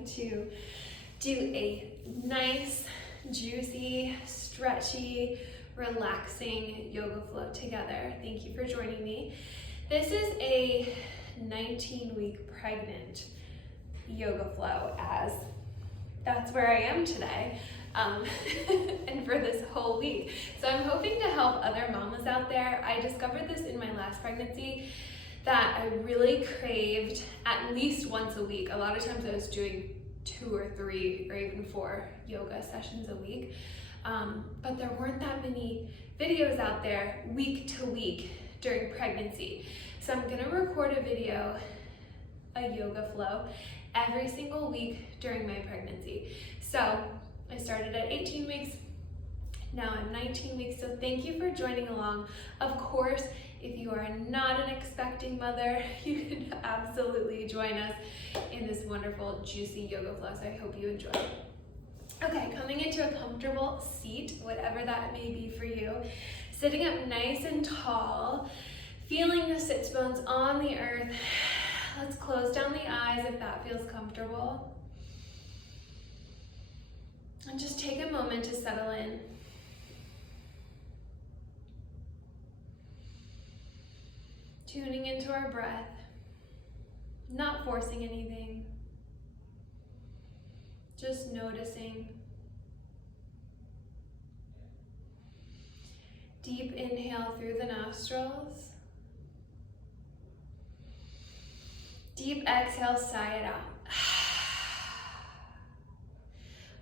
going to do a nice, juicy, stretchy, relaxing yoga flow together. Thank you for joining me. This is a 19-week pregnant yoga flow, as that's where I am today, and for this whole week. So I'm hoping to help other mamas out there. I discovered this in my last pregnancy, that I really craved at least once a week. A lot of times I was doing 2 or 3 or even 4 yoga sessions a week, but there weren't that many videos out there week to week during pregnancy. So I'm gonna record a video, a yoga flow, every single week during my pregnancy. So I started at 18 weeks, now I'm 19 weeks, so thank you for joining along. Of course, if you are not an expecting mother, you can absolutely join us in this wonderful, juicy yoga flow, so I hope you enjoy. Okay, coming into a comfortable seat, whatever that may be for you, sitting up nice and tall, feeling the sits bones on the earth. Let's close down the eyes if that feels comfortable. And just take a moment to settle in. Tuning into our breath, not forcing anything, just noticing. Deep inhale through the nostrils. Deep exhale, sigh it out.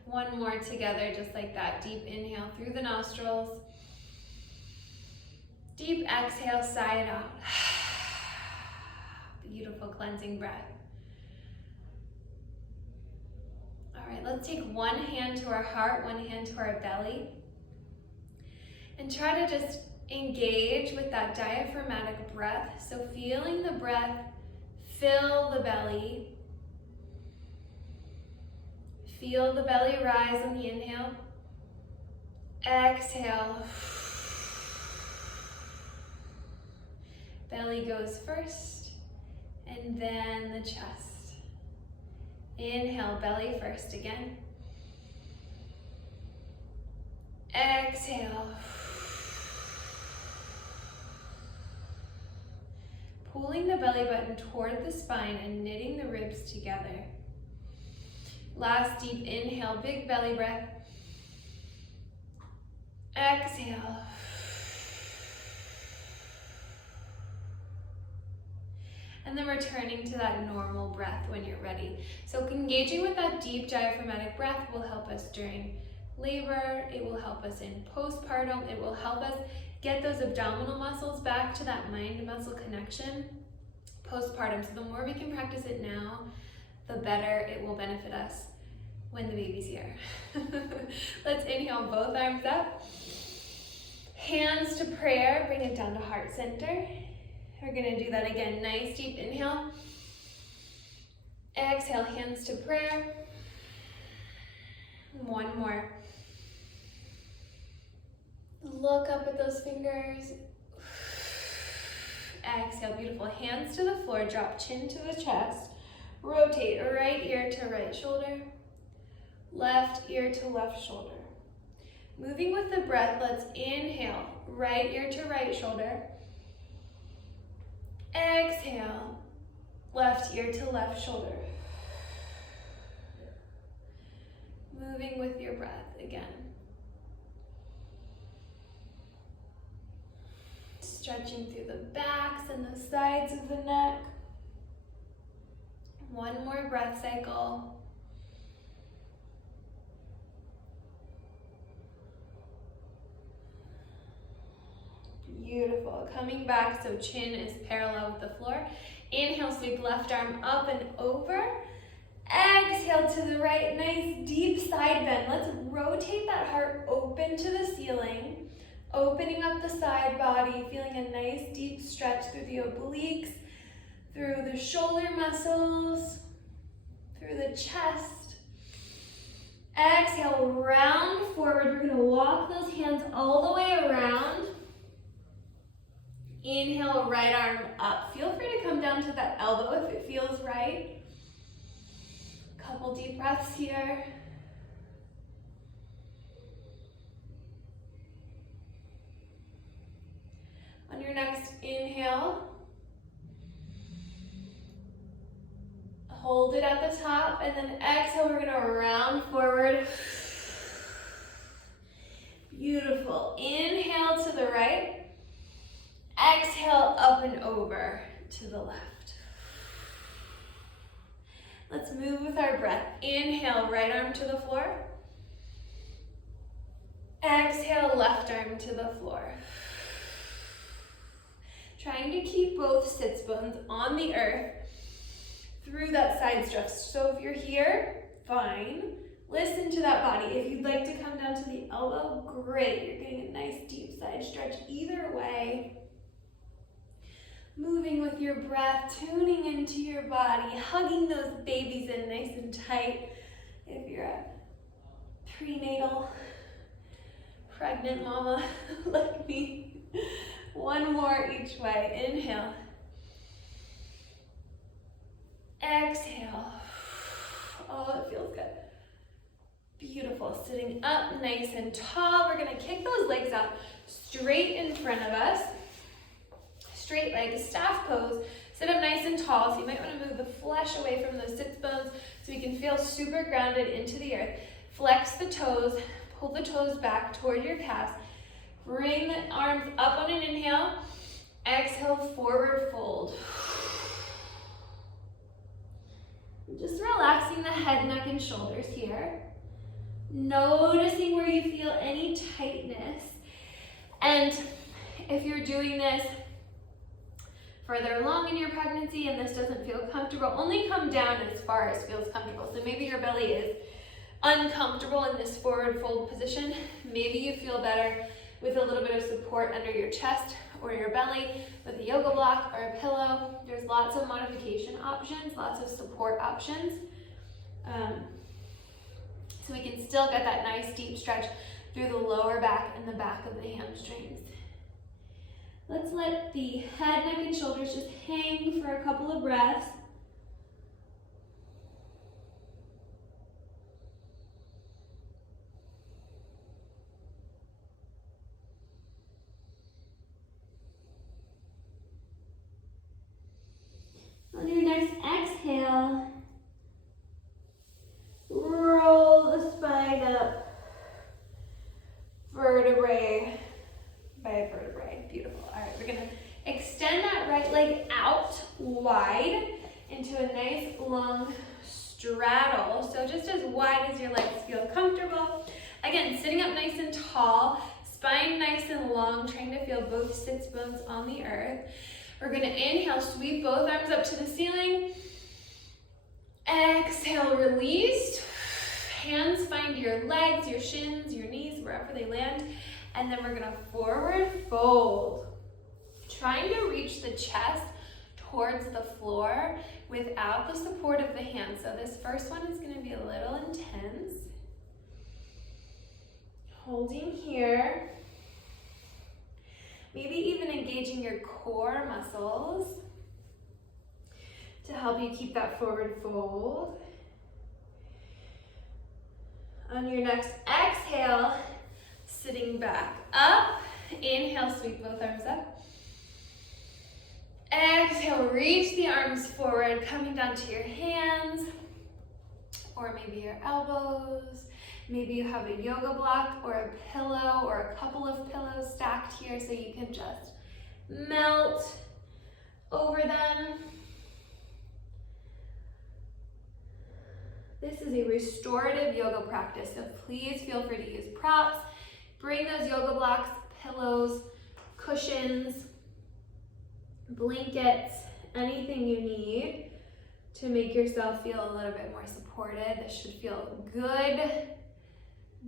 One more together, just like that. Deep inhale through the nostrils. Deep exhale, sigh it out. Beautiful cleansing breath. All right, let's take one hand to our heart, one hand to our belly, and try to just engage with that diaphragmatic breath. So feeling the breath fill the belly. Feel the belly rise on the inhale. Exhale. Belly goes first, and then the chest. Inhale, belly first again. Exhale. Pulling the belly button toward the spine and knitting the ribs together. Last deep inhale, big belly breath. Exhale. And then returning to that normal breath when you're ready. So engaging with that deep diaphragmatic breath will help us during labor, it will help us in postpartum, it will help us get those abdominal muscles back to that mind-muscle connection postpartum. So the more we can practice it now, the better it will benefit us when the baby's here. Let's inhale, both arms up. Hands to prayer, bring it down to heart center. We're gonna do that again. Nice deep inhale. Exhale, hands to prayer. One more. Look up at those fingers. Exhale, beautiful. Hands to the floor, drop chin to the chest. Rotate right ear to right shoulder. Left ear to left shoulder. Moving with the breath, let's inhale, right ear to right shoulder. Exhale, left ear to left shoulder. Moving with your breath again. Stretching through the backs and the sides of the neck. One more breath cycle. Beautiful. Coming back so chin is parallel with the floor. Inhale, sweep left arm up and over. Exhale to the right, nice deep side bend. Let's rotate that heart open to the ceiling. Opening up the side body, feeling a nice deep stretch through the obliques, through the shoulder muscles, through the chest. Exhale, round forward. We're gonna walk those hands all the way around. Inhale, right arm up. Feel free to come down to that elbow if it feels right. Couple couple deep breaths here. On your next inhale, hold it at the top, and then exhale, we're gonna round forward. Beautiful. Inhale to the right. Exhale, up and over to the left. Let's move with our breath. Inhale, right arm to the floor. Exhale, left arm to the floor. Trying to keep both sits bones on the earth through that side stretch. So if you're here, fine. Listen to that body. If you'd like to come down to the elbow, great. You're getting a nice deep side stretch either way. Moving with your breath, tuning into your body, hugging those babies in nice and tight. If you're a prenatal, pregnant mama like me. One more each way. Inhale. Exhale. Oh, it feels good. Beautiful. Sitting up nice and tall. We're going to kick those legs out straight in front of us. Straight legs, staff pose. Sit up nice and tall. So you might want to move the flesh away from those sits bones so we can feel super grounded into the earth. Flex the toes. Pull the toes back toward your calves. Bring the arms up on an inhale. Exhale, forward fold. Just relaxing the head, neck, and shoulders here. Noticing where you feel any tightness. And if you're doing this further along in your pregnancy and this doesn't feel comfortable, only come down as far as feels comfortable. So maybe your belly is uncomfortable in this forward fold position. Maybe you feel better with a little bit of support under your chest or your belly with a yoga block or a pillow. There's lots of modification options, lots of support options. So we can still get that nice deep stretch through the lower back and the back of the hamstrings. Let's let the head, neck, and shoulders just hang for a couple of breaths. On your next exhale, roll the spine up, vertebrae by vertebrae. Beautiful. All right, we're gonna extend that right leg out wide into a nice long straddle. So just as wide as your legs feel comfortable. Again, sitting up nice and tall, spine nice and long, trying to feel both sits bones on the earth. We're gonna inhale, sweep both arms up to the ceiling. Exhale, release. Hands find your legs, your shins, your knees, wherever they land. And then we're gonna forward fold. Trying to reach the chest towards the floor without the support of the hands. So this first one is gonna be a little intense. Holding here. Maybe even engaging your core muscles to help you keep that forward fold. On your next exhale, sitting back up. Inhale, sweep both arms up. Exhale, reach the arms forward, coming down to your hands, or maybe your elbows. Maybe you have a yoga block or a pillow or a couple of pillows stacked here so you can just melt over them. This is a restorative yoga practice, so please feel free to use props. Bring those yoga blocks, pillows, cushions, blankets, anything you need to make yourself feel a little bit more supported. This should feel good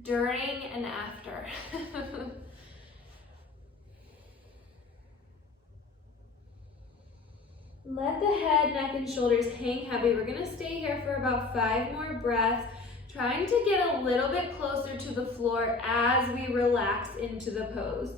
during and after. Let the head, neck, and shoulders hang heavy. We're gonna stay here for about 5 more breaths, trying to get a little bit closer to the floor as we relax into the pose.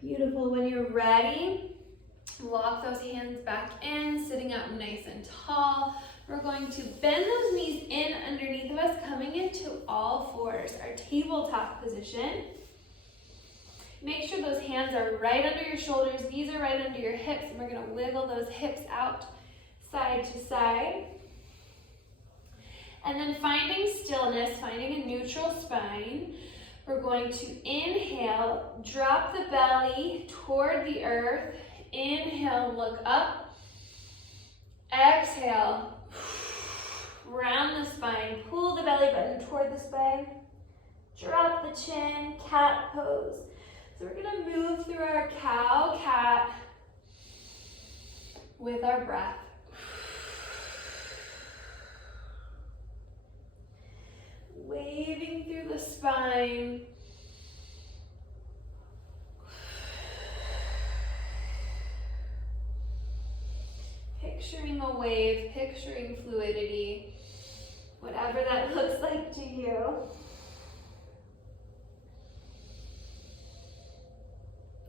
Beautiful. When you're ready, walk those hands back in, sitting up nice and tall. We're going to bend those knees in underneath of us, coming into all fours, our tabletop position. Make sure those hands are right under your shoulders, knees are right under your hips, and we're gonna wiggle those hips out side to side. And then finding stillness, finding a neutral spine, we're going to inhale, drop the belly toward the earth. Inhale, look up. Exhale, round the spine, pull the belly button toward the spine. Drop the chin, cat pose. So we're gonna move through our cow, cat with our breath. Waving through the spine. Picturing a wave, picturing fluidity, whatever that looks like to you.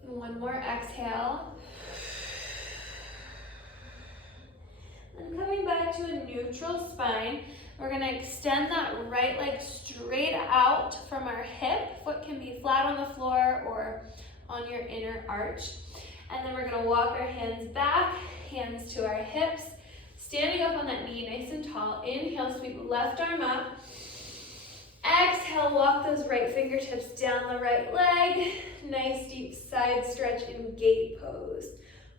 One more exhale. Then coming back to a neutral spine, we're gonna extend that right leg straight out from our hip. Foot can be flat on the floor or on your inner arch. And then we're gonna walk our hands back, hands to our hips, standing up on that knee nice and tall. Inhale, sweep left arm up. Exhale, walk those right fingertips down the right leg. Nice deep side stretch in gate pose.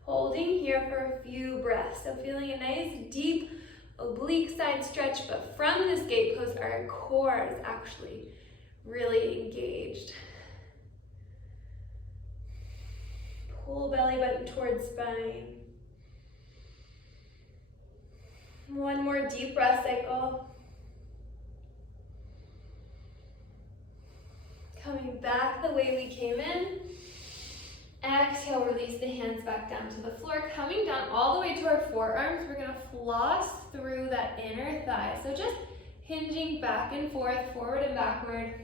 Holding here for a few breaths. So feeling a nice deep oblique side stretch, but from this gate pose, our core is actually really engaged. Pull belly button towards spine. One more deep breath cycle. Coming back the way we came in. Exhale, release the hands back down to the floor. Coming down all the way to our forearms, we're gonna floss through that inner thigh. So just hinging back and forth, forward and backward.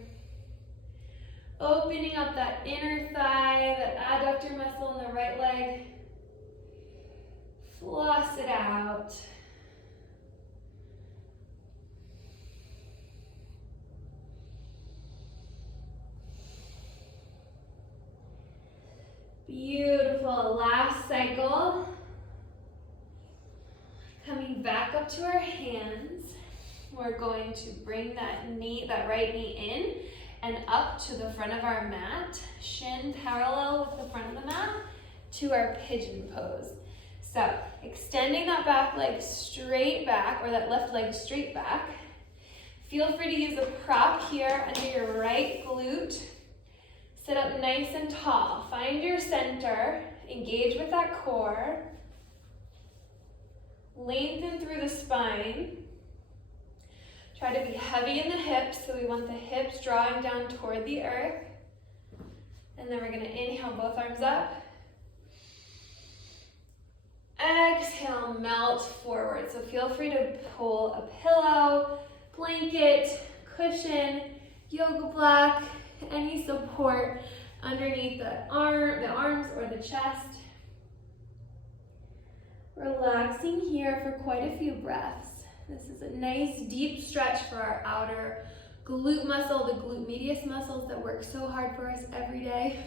Opening up that inner thigh, that adductor muscle in the right leg. Floss it out. Beautiful, last cycle. Coming back up to our hands, we're going to bring that right knee in and up to the front of our mat, shin parallel with the front of the mat to our pigeon pose. So extending that back leg straight back, or that left leg straight back. Feel free to use a prop here under your right glute. Sit up nice and tall. Find your center. Engage with that core. Lengthen through the spine. Try to be heavy in the hips, so we want the hips drawing down toward the earth. And then we're going to inhale, both arms up. Exhale, melt forward. So feel free to pull a pillow, blanket, cushion, yoga block, any support underneath the arms or the chest. Relaxing here for quite a few breaths. This is a nice deep stretch for our outer glute muscle, the glute medius muscles that work so hard for us every day.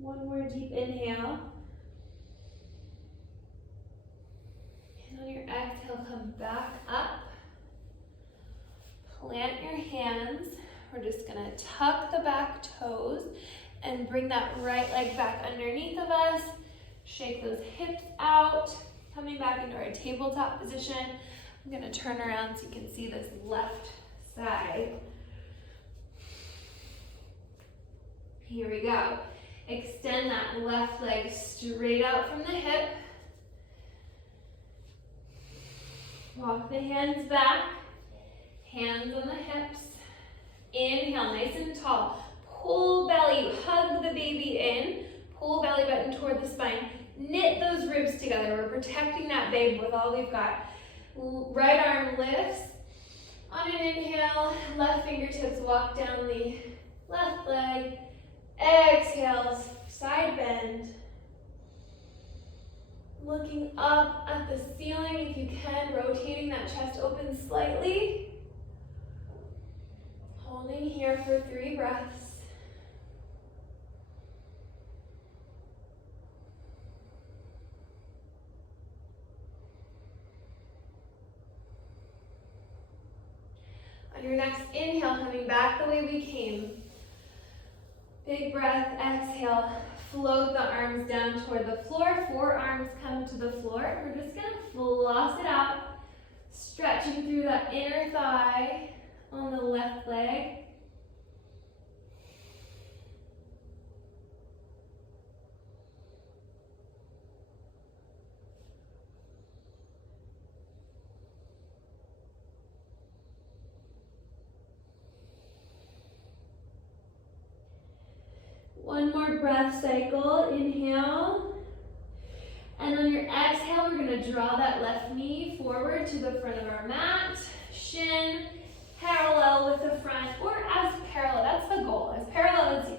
One more deep inhale. And on your exhale, come back up. Plant your hands. We're just gonna tuck the back toes and bring that right leg back underneath of us. Shake those hips out. Coming back into our tabletop position. I'm gonna turn around so you can see this left side. Here we go. Extend that left leg straight out from the hip. Walk the hands back, hands on the hips. Inhale, nice and tall. Pull belly, hug the baby in. Pull belly button toward the spine. Knit those ribs together. We're protecting that babe with all we've got. Right arm lifts. On an inhale, left fingertips walk down the left leg. Exhale, side bend. Looking up at the ceiling if you can, rotating that chest open slightly. Holding here for 3 breaths. On your next inhale, coming back the way we came. Big breath, exhale, float the arms down toward the floor. Forearms come to the floor. We're just gonna floss it out, stretching through that inner thigh on the left leg. One more breath cycle, inhale. And on your exhale, we're gonna draw that left knee forward to the front of our mat. Shin parallel with the front, or as parallel, that's the goal, as parallel as you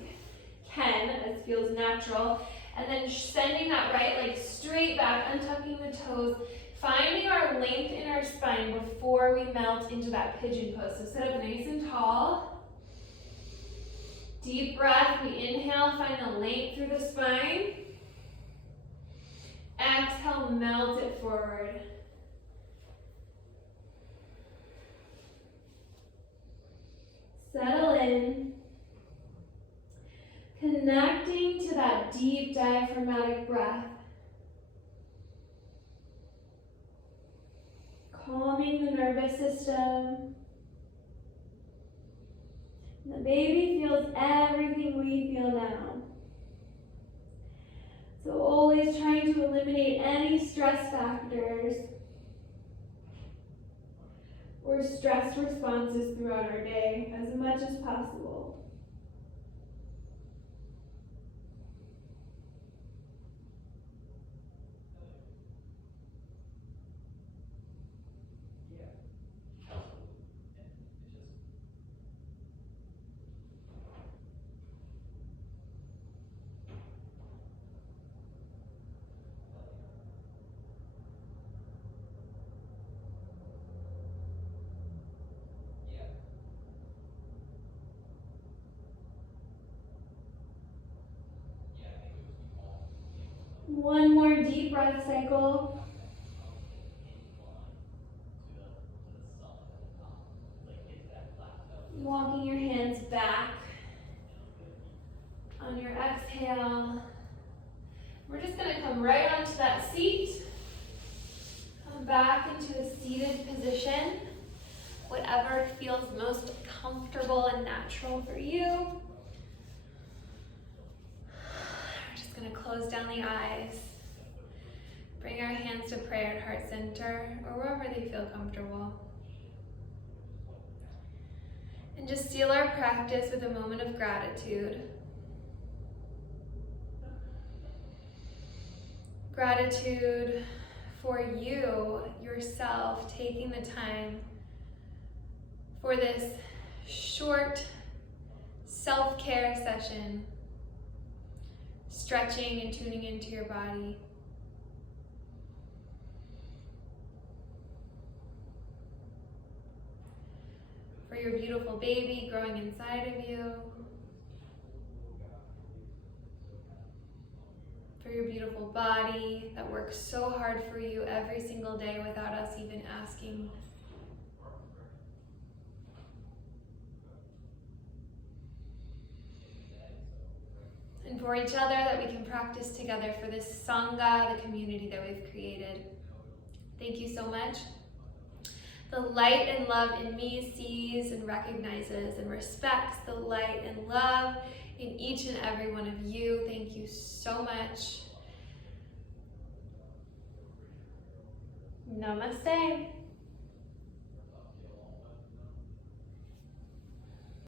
can, as feels natural. And then sending that right leg straight back, untucking the toes, finding our length in our spine before we melt into that pigeon pose. So sit up nice and tall. Deep breath, we inhale, find the length through the spine. Exhale, melt it forward. Settle in. Connecting to that deep diaphragmatic breath. Calming the nervous system. The baby feels everything we feel now. So always trying to eliminate any stress factors or stress responses throughout our day as much as possible. One more deep breath cycle. Walking your hands back. On your exhale, we're just going to come right onto that seat. Come back into a seated position. Whatever feels most comfortable and natural for you. Going to close down the eyes, bring our hands to prayer at heart center or wherever they feel comfortable. And just seal our practice with a moment of gratitude. Gratitude for you, yourself, taking the time for this short self-care session. Stretching and tuning into your body. For your beautiful baby growing inside of you. For your beautiful body that works so hard for you every single day without us even asking. And for each other, that we can practice together for this Sangha, the community that we've created. Thank you so much. The light and love in me sees and recognizes and respects the light and love in each and every one of you. Thank you so much. Namaste.